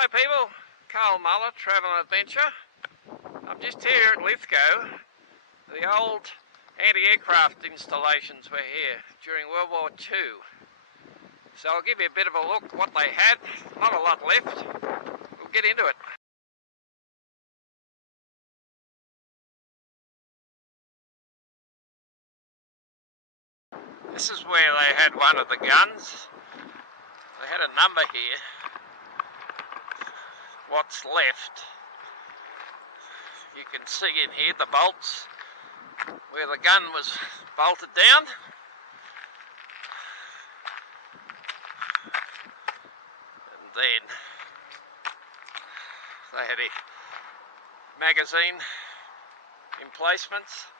Hello people, Carl Muller, Travel and Adventure. I'm just here at Lithgow. The old anti-aircraft installations were here during World War II. So I'll give you a bit of a look what they had. Not a lot left. We'll get into it. This is where they had one of the guns. They had a number here. What's left? You can see in here the bolts where the gun was bolted down. And then they had a magazine emplacements.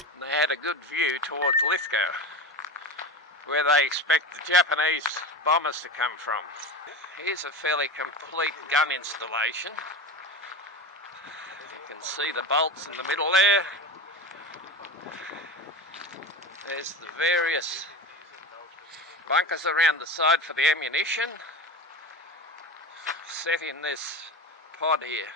And they had a good view towards Lithgow, where they expect the Japanese bombers to come from. Here's a fairly complete gun installation. You can see the bolts in the middle there. There's the various bunkers around the side for the ammunition, set in this pod here.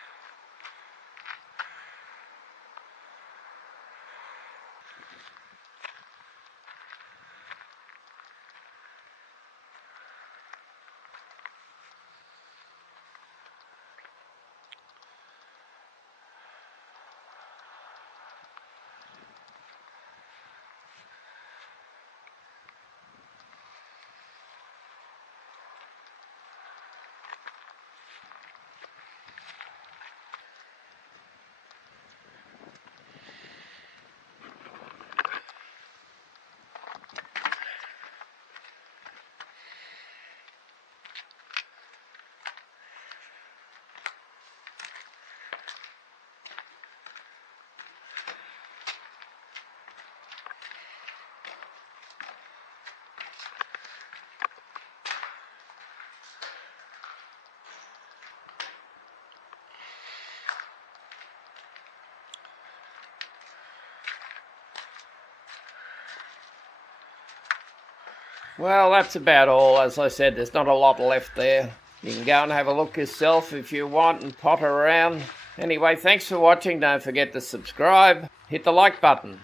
Well, that's about all. As I said, there's not a lot left there. You can go and have a look yourself if you want and potter around. Anyway, thanks for watching. Don't forget to subscribe. Hit the like button.